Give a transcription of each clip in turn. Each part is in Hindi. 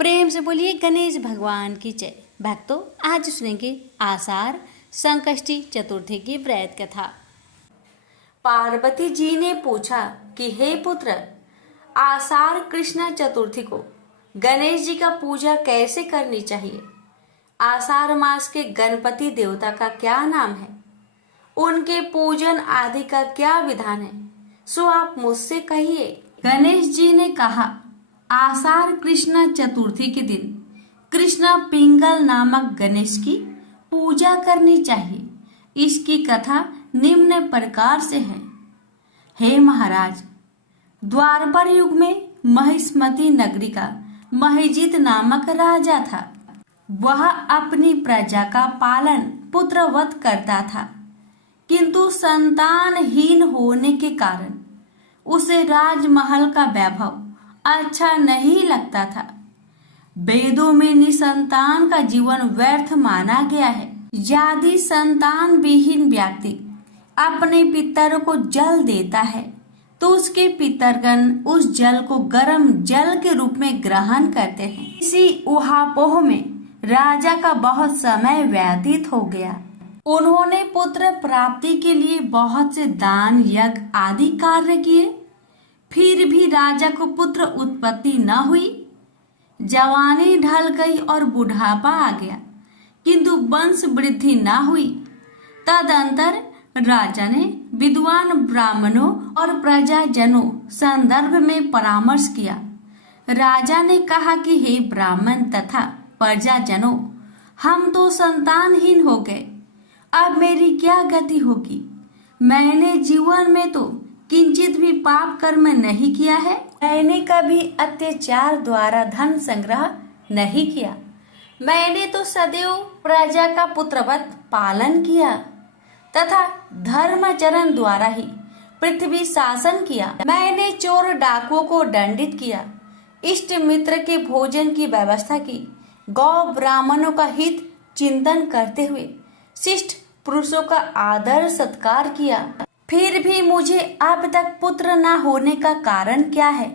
प्रेम से बोलिए गणेश भगवान की जय। भक्तों, आज सुनेंगे आषाढ़ संकष्टी चतुर्थी की व्रत कथा। पार्वती जी ने पूछा कि हे पुत्र, आषाढ़ कृष्ण चतुर्थी को गणेश जी का पूजा कैसे करनी चाहिए? आषाढ़ मास के गणपति देवता का क्या नाम है? उनके पूजन आदि का क्या विधान है? सो आप मुझसे कहिए। गणेश जी ने कहा, आषाढ़ कृष्ण चतुर्थी के दिन कृष्ण पिंगल नामक गणेश की पूजा करनी चाहिए। इसकी कथा निम्न प्रकार से है। हे महाराज, द्वापर युग में महिष्मती नगरी का महिजीत नामक राजा था। वह अपनी प्रजा का पालन पुत्रवत करता था, किंतु संतानहीन होने के कारण उसे राजमहल का वैभव अच्छा नहीं लगता था। वेदों में निसंतान का जीवन व्यर्थ माना गया है। यदि संतान विहीन व्यक्ति अपने पितर को जल देता है तो उसके पितरगण उस जल को गर्म जल के रूप में ग्रहण करते हैं। इसी उहापोह में राजा का बहुत समय व्यतीत हो गया। उन्होंने पुत्र प्राप्ति के लिए बहुत से दान यज्ञ आदि कार्य किए, फिर भी राजा को पुत्र उत्पत्ति न हुई। जवानी ढल गई और बुढ़ापा आ गया, किंतु वंश वृद्धि न हुई। तदंतर राजा ने विद्वान ब्राह्मणों और प्रजाजनों संदर्भ में परामर्श किया। राजा ने कहा कि हे ब्राह्मण तथा प्रजाजनों, हम तो संतानहीन हो गए, अब मेरी क्या गति होगी? मैंने जीवन में तो किंचित भी पाप कर्म नहीं किया है। मैंने कभी अत्याचार द्वारा धन संग्रह नहीं किया। मैंने तो सदैव प्रजा का पुत्रवत पालन किया तथा धर्माचरण द्वारा ही पृथ्वी शासन किया। मैंने चोर डाकुओं को दंडित किया, इष्ट मित्र के भोजन की व्यवस्था की, गौ ब्राह्मणों का हित चिंतन करते हुए शिष्ट पुरुषों का आदर सत्कार किया। फिर भी मुझे अब तक पुत्र न होने का कारण क्या है?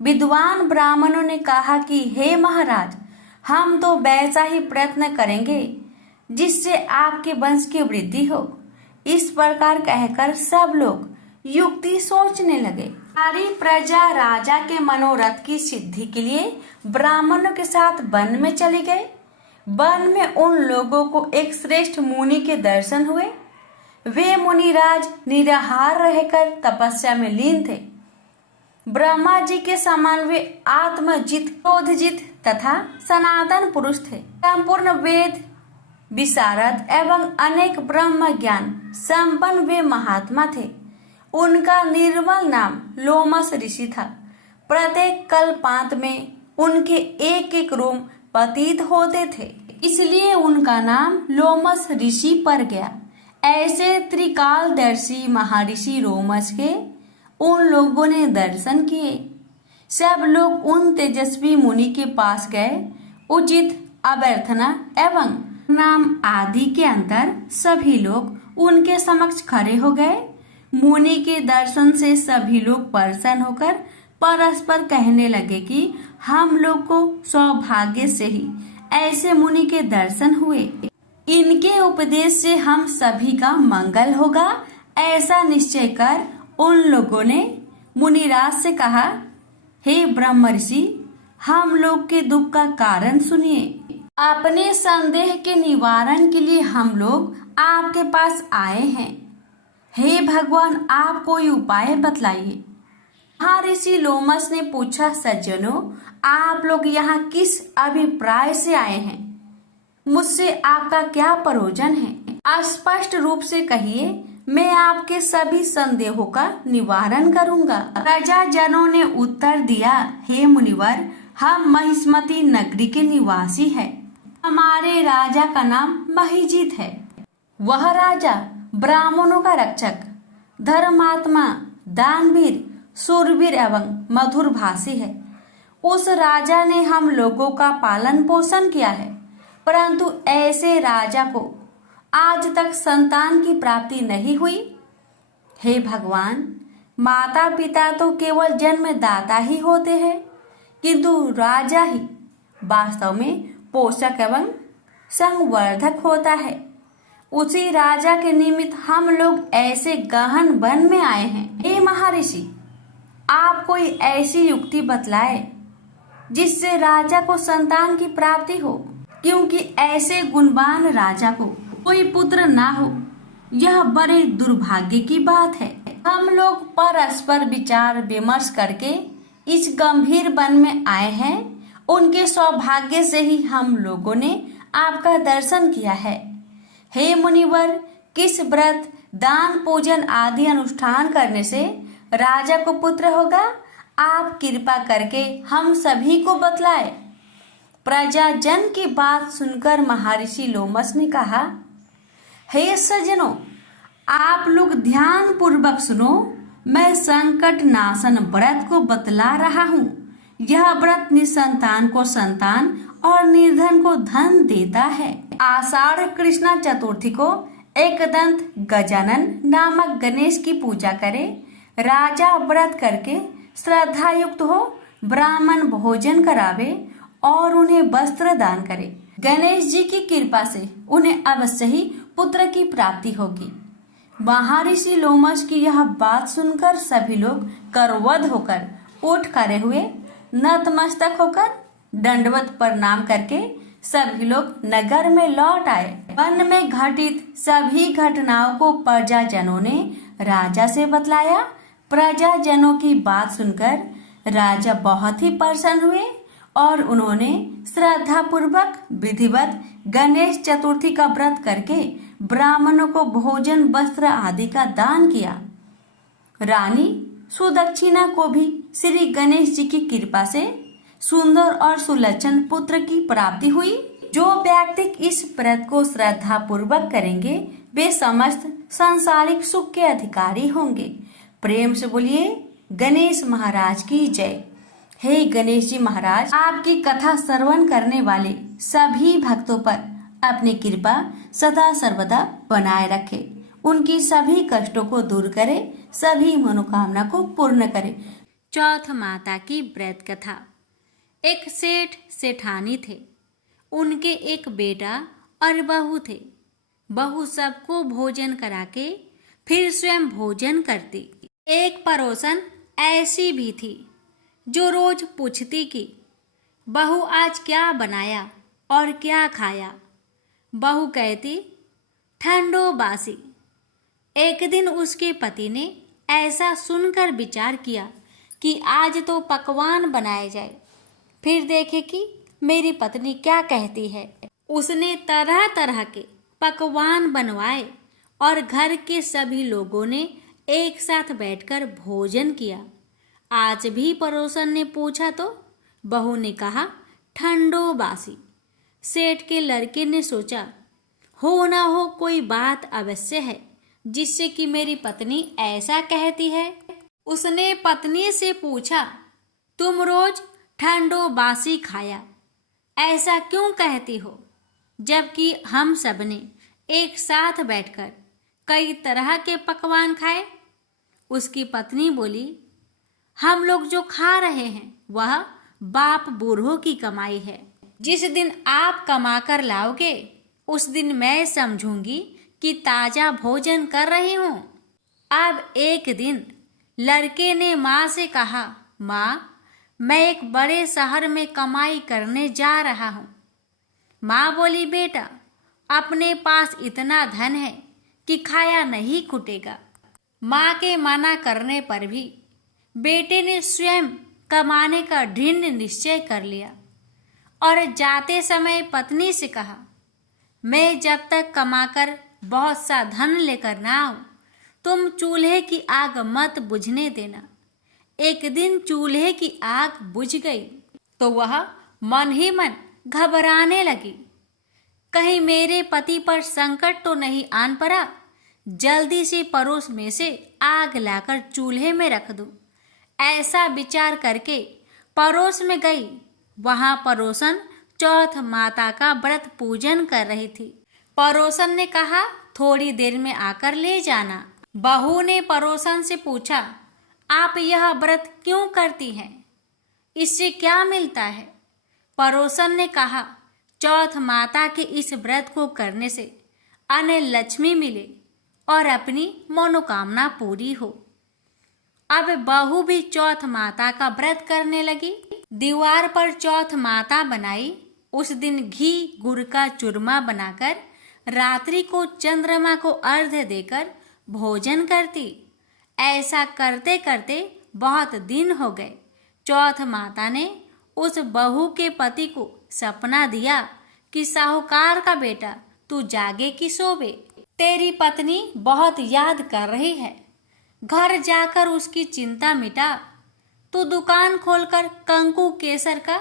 विद्वान ब्राह्मणों ने कहा कि हे महाराज, हम तो वैसा ही प्रयत्न करेंगे जिससे आपके वंश की वृद्धि हो। इस प्रकार कहकर सब लोग युक्ति सोचने लगे। सारी प्रजा राजा के मनोरथ की सिद्धि के लिए ब्राह्मणों के साथ वन में चले गए। वन में उन लोगों को एक श्रेष्ठ मुनि के दर्शन हुए। वे मुनिराज निराहार रहकर तपस्या में लीन थे। ब्रह्मा जी के समान वे आत्मजित, क्रोधजित तथा सनातन पुरुष थे। संपूर्ण वेद विशारद एवं अनेक ब्रह्म ज्ञान संपन्न वे महात्मा थे। उनका निर्मल नाम लोमस ऋषि था। प्रत्येक कल्पांत में उनके एक एक रोम पतित होते थे, इसलिए उनका नाम लोमस ऋषि पड़ गया। ऐसे त्रिकालदर्शी महर्षि रोमस के उन लोगों ने दर्शन किए। सब लोग उन तेजस्वी मुनि के पास गए। उचित, अभ्यर्थना एवं नाम आदि के अंतर सभी लोग उनके समक्ष खड़े हो गए। मुनि के दर्शन से सभी लोग प्रसन्न होकर परस्पर कहने लगे कि हम लोग को सौभाग्य से ही ऐसे मुनि के दर्शन हुए। इनके उपदेश से हम सभी का मंगल होगा। ऐसा निश्चय कर उन लोगों ने मुनिराज से कहा, हे ब्रह्म ऋषि, हम लोग के दुख का कारण सुनिए। अपने संदेह के निवारण के लिए हम लोग आपके पास आए हैं। हे भगवान, आप कोई उपाय बतलाइए। महर्षि लोमस ने पूछा, सज्जनों, आप लोग यहाँ किस अभिप्राय से आए हैं? मुझसे आपका क्या प्रयोजन है? स्पष्ट रूप से कहिए, मैं आपके सभी संदेहों का निवारण करूंगा। प्रजाजनों ने उत्तर दिया, हे मुनिवर, हम महिष्मती नगरी के निवासी हैं। हमारे राजा का नाम महिजीत है। वह राजा ब्राह्मणों का रक्षक, धर्मात्मा, दानवीर, शूरवीर एवं मधुर भाषी है। उस राजा ने हम लोगों का पालन पोषण किया है, परंतु ऐसे राजा को आज तक संतान की प्राप्ति नहीं हुई। हे भगवान, माता पिता तो केवल जन्मदाता ही होते हैं, किंतु राजा ही वास्तव में पोषक एवं संवर्धक होता है। उसी राजा के निमित्त हम लोग ऐसे गहन वन में आए हैं। हे महर्षि, आप कोई ऐसी युक्ति बतलाए जिससे राजा को संतान की प्राप्ति हो, क्योंकि ऐसे गुणवान राजा को कोई पुत्र ना हो, यह बड़े दुर्भाग्य की बात है। हम लोग परस्पर विचार विमर्श करके इस गंभीर वन में आए हैं। उनके सौभाग्य से ही हम लोगों ने आपका दर्शन किया है। हे मुनिवर, किस व्रत, दान, पूजन आदि अनुष्ठान करने से राजा को पुत्र होगा, आप कृपा करके हम सभी को बतलाए। प्रजाजन की बात सुनकर महर्षि लोमस ने कहा, हे सज्जनों, आप लोग ध्यान पूर्वक सुनो। मैं संकट नाशन व्रत को बतला रहा हूँ। यह व्रत निसंतान को संतान और निर्धन को धन देता है। आषाढ़ कृष्णा चतुर्थी को एकदंत गजानन नामक गणेश की पूजा करे। राजा व्रत करके श्रद्धा युक्त हो, ब्राह्मण भोजन करावे और उन्हें वस्त्र दान करे। गणेश जी की कृपा से उन्हें अवश्य ही पुत्र की प्राप्ति होगी। महर्षि लोमस की यह बात सुनकर सभी लोग करवद होकर उठ खड़े हुए। नतमस्तक होकर दंडवत प्रणाम करके सभी लोग नगर में लौट आए। वन में घटित सभी घटनाओं को प्रजाजनों ने राजा से बतलाया। प्रजाजनों की बात सुनकर राजा बहुत ही प्रसन्न हुए और उन्होंने श्रद्धा पूर्वक विधिवत गणेश चतुर्थी का व्रत करके ब्राह्मणों को भोजन, वस्त्र आदि का दान किया। रानी सुदक्षिणा को भी श्री गणेश जी की कृपा से सुंदर और सुलक्षण पुत्र की प्राप्ति हुई। जो व्यक्ति इस व्रत को श्रद्धा पूर्वक करेंगे वे समस्त सांसारिक सुख के अधिकारी होंगे। प्रेम से बोलिए गणेश महाराज की जय। हे गणेश जी महाराज, आपकी कथा श्रवण करने वाले सभी भक्तों पर अपनी कृपा सदा सर्वदा बनाए रखे, उनकी सभी कष्टों को दूर करे, सभी मनोकामना को पूर्ण करे। चौथ माता की व्रत कथा। एक सेठ सेठानी थे। उनके एक बेटा और बहू थे। बहू सबको भोजन करा के फिर स्वयं भोजन करती। एक पड़ोसन ऐसी भी थी जो रोज पूछती कि बहू आज क्या बनाया और क्या खाया। बहू कहती ठंडो बासी। एक दिन उसके पति ने ऐसा सुनकर विचार किया कि आज तो पकवान बनाए जाए, फिर देखे कि मेरी पत्नी क्या कहती है। उसने तरह तरह के पकवान बनवाए और घर के सभी लोगों ने एक साथ बैठकर भोजन किया। आज भी पड़ोसन ने पूछा तो बहू ने कहा ठंडो बासी। सेठ के लड़के ने सोचा हो ना हो कोई बात अवश्य है जिससे कि मेरी पत्नी ऐसा कहती है। उसने पत्नी से पूछा तुम रोज ठंडो बासी खाया ऐसा क्यों कहती हो, जबकि हम सबने एक साथ बैठकर कई तरह के पकवान खाए। उसकी पत्नी बोली हम लोग जो खा रहे हैं वह बाप बूढ़ों की कमाई है। जिस दिन आप कमा कर लाओगे उस दिन मैं समझूंगी कि ताजा भोजन कर रही हूँ। अब एक दिन लड़के ने माँ से कहा माँ, मैं एक बड़े शहर में कमाई करने जा रहा हूँ। माँ बोली बेटा, अपने पास इतना धन है कि खाया नहीं खुटेगा। माँ के मना करने पर भी बेटे ने स्वयं कमाने का दृढ़ निश्चय कर लिया और जाते समय पत्नी से कहा मैं जब तक कमाकर बहुत सा धन लेकर ना आऊं तुम चूल्हे की आग मत बुझने देना। एक दिन चूल्हे की आग बुझ गई तो वह मन ही मन घबराने लगी, कहीं मेरे पति पर संकट तो नहीं आन पड़ा। जल्दी से पड़ोस में से आग लाकर चूल्हे में रख दूं। ऐसा विचार करके पड़ोस में गई। वहां पड़ोसन चौथ माता का व्रत पूजन कर रही थी। पड़ोसन ने कहा थोड़ी देर में आकर ले जाना। बहू ने पड़ोसन से पूछा आप यह व्रत क्यों करती हैं, इससे क्या मिलता है। पड़ोसन ने कहा, चौथ माता के इस व्रत को करने से अन्न लक्ष्मी मिले और अपनी मनोकामना पूरी हो। अब बहू भी चौथ माता का व्रत करने लगी। दीवार पर चौथ माता बनाई। उस दिन घी गुड़ का चूरमा बनाकर रात्रि को चंद्रमा को अर्घ्य देकर भोजन करती। ऐसा करते करते बहुत दिन हो गए। चौथ माता ने उस बहू के पति को सपना दिया कि साहूकार का बेटा तू जागे कि सोवे, तेरी पत्नी बहुत याद कर रही है, घर जाकर उसकी चिंता मिटा। तू दुकान खोलकर कंकु केसर का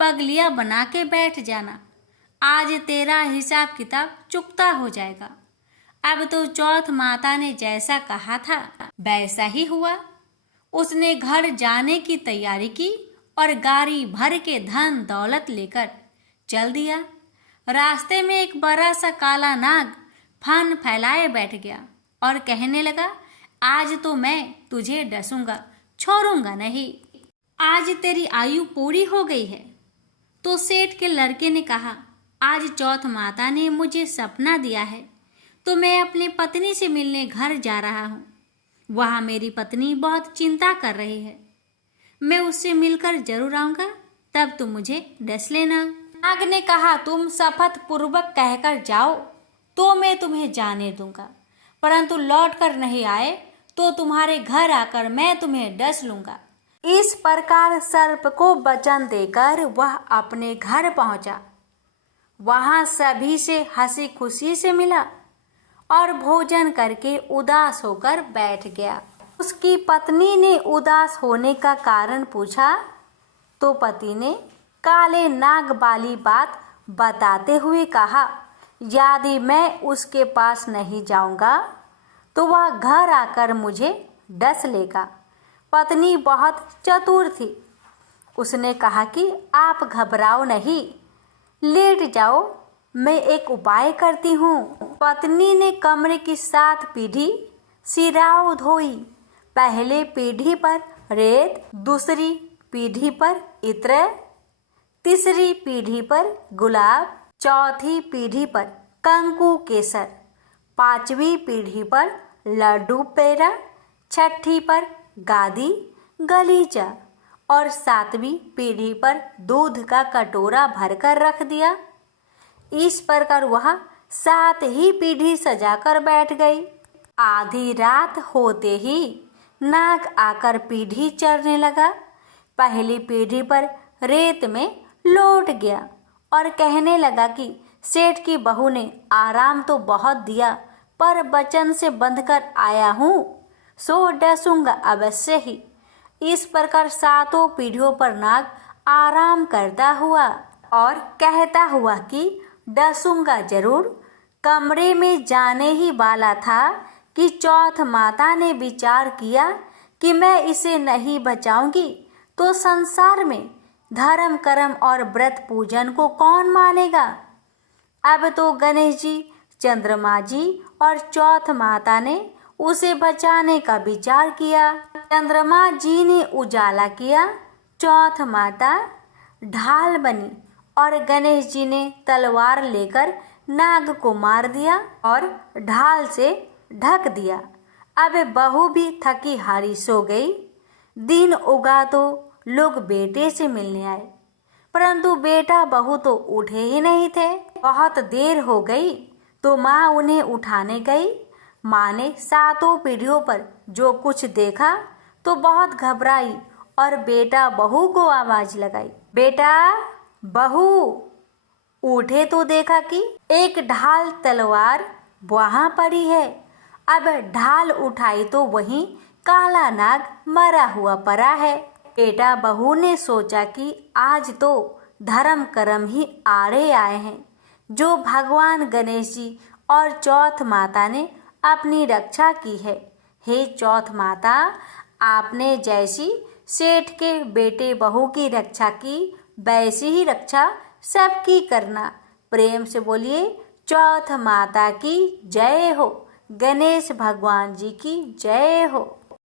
पगलिया बना के बैठ जाना, आज तेरा हिसाब किताब चुकता हो जाएगा। अब तो चौथ माता ने जैसा कहा था वैसा ही हुआ। उसने घर जाने की तैयारी की और गाड़ी भर के धन दौलत लेकर चल दिया। रास्ते में एक बड़ा सा काला नाग फन फैलाए बैठ गया और कहने लगा, आज तो मैं तुझे डसूंगा, छोड़ूंगा नहीं। आज तेरी आयु पूरी हो गई है। तो सेठ के लड़के ने कहा, आज चौथ माता ने मुझे सपना दिया है तो मैं अपनी पत्नी से मिलने घर जा रहा हूँ। वहाँ मेरी पत्नी बहुत चिंता कर रही है, मैं उससे मिलकर जरूर आऊँगा, तब तुम मुझे डस लेना। नाग ने कहा, तुम शपथ पूर्वक कहकर जाओ तो मैं तुम्हें जाने दूंगा, परंतु लौट कर नहीं आए तो तुम्हारे घर आकर मैं तुम्हें डस लूंगा। इस प्रकार सर्प को वचन देकर वह अपने घर पहुंचा। वहां सभी से हंसी खुशी से मिला और भोजन करके उदास होकर बैठ गया। उसकी पत्नी ने उदास होने का कारण पूछा तो पति ने काले नाग वाली बात बताते हुए कहा, यदि मैं उसके पास नहीं जाऊंगा तो वह घर आकर मुझे डस लेगा। पत्नी बहुत चतुर थी। उसने कहा कि आप घबराओ नहीं, लेट जाओ, मैं एक उपाय करती हूँ। पत्नी ने कमरे की 7 पीढ़ी सिराओ धोई। पहले पीढ़ी पर रेत, दूसरी पीढ़ी पर इत्र, तीसरी पीढ़ी पर गुलाब, चौथी पीढ़ी पर कंकु केसर, 5वीं पीढ़ी पर लड्डू पेड़ा, 6ठी पर गादी गलीचा और 7वीं पीढ़ी पर दूध का कटोरा भरकर रख दिया। इस प्रकार वह 7 ही पीढ़ी सजाकर बैठ गई। आधी रात होते ही नाग आकर पीढ़ी चढ़ने लगा। पहली पीढ़ी पर रेत में लौट गया और कहने लगा कि सेठ की बहू ने आराम तो बहुत दिया, पर वचन से बंधकर आया हूँ, सो डसूंगा अवश्य ही। इस प्रकार 7 पीढ़ियों पर नाग आराम करता हुआ और कहता हुआ कि डसूंगा जरूर। कमरे में जाने ही वाला था कि चौथ माता ने विचार किया कि मैं इसे नहीं बचाऊंगी तो संसार में धर्म कर्म और व्रत पूजन को कौन मानेगा। अब तो गणेश जी, चंद्रमा जी और चौथ माता ने उसे बचाने का विचार किया। चंद्रमा जी ने उजाला किया, चौथ माता ढाल बनी और गणेश जी ने तलवार लेकर नाग को मार दिया और ढाल से ढक दिया। अब बहू भी थकी हारी सो गई। दिन उगा तो लोग बेटे से मिलने आए, परंतु बेटा बहू तो उठे ही नहीं थे। बहुत देर हो गई तो माँ उन्हें उठाने गई। माँ ने 7 पीढ़ियों पर जो कुछ देखा तो बहुत घबराई और बेटा बहू को आवाज लगाई, बेटा बहू। उठे तो देखा कि एक ढाल तलवार वहां पड़ी है। अब ढाल उठाई तो वहीं काला नाग मरा हुआ पड़ा है। बेटा बहू ने सोचा कि आज तो धर्म कर्म ही आड़े आए हैं, जो भगवान गणेश जी और चौथ माता ने अपनी रक्षा की है। हे चौथ माता, आपने जैसी सेठ के बेटे बहू की रक्षा की वैसी ही रक्षा सबकी करना। प्रेम से बोलिए, चौथ माता की जय हो, गणेश भगवान जी की जय हो।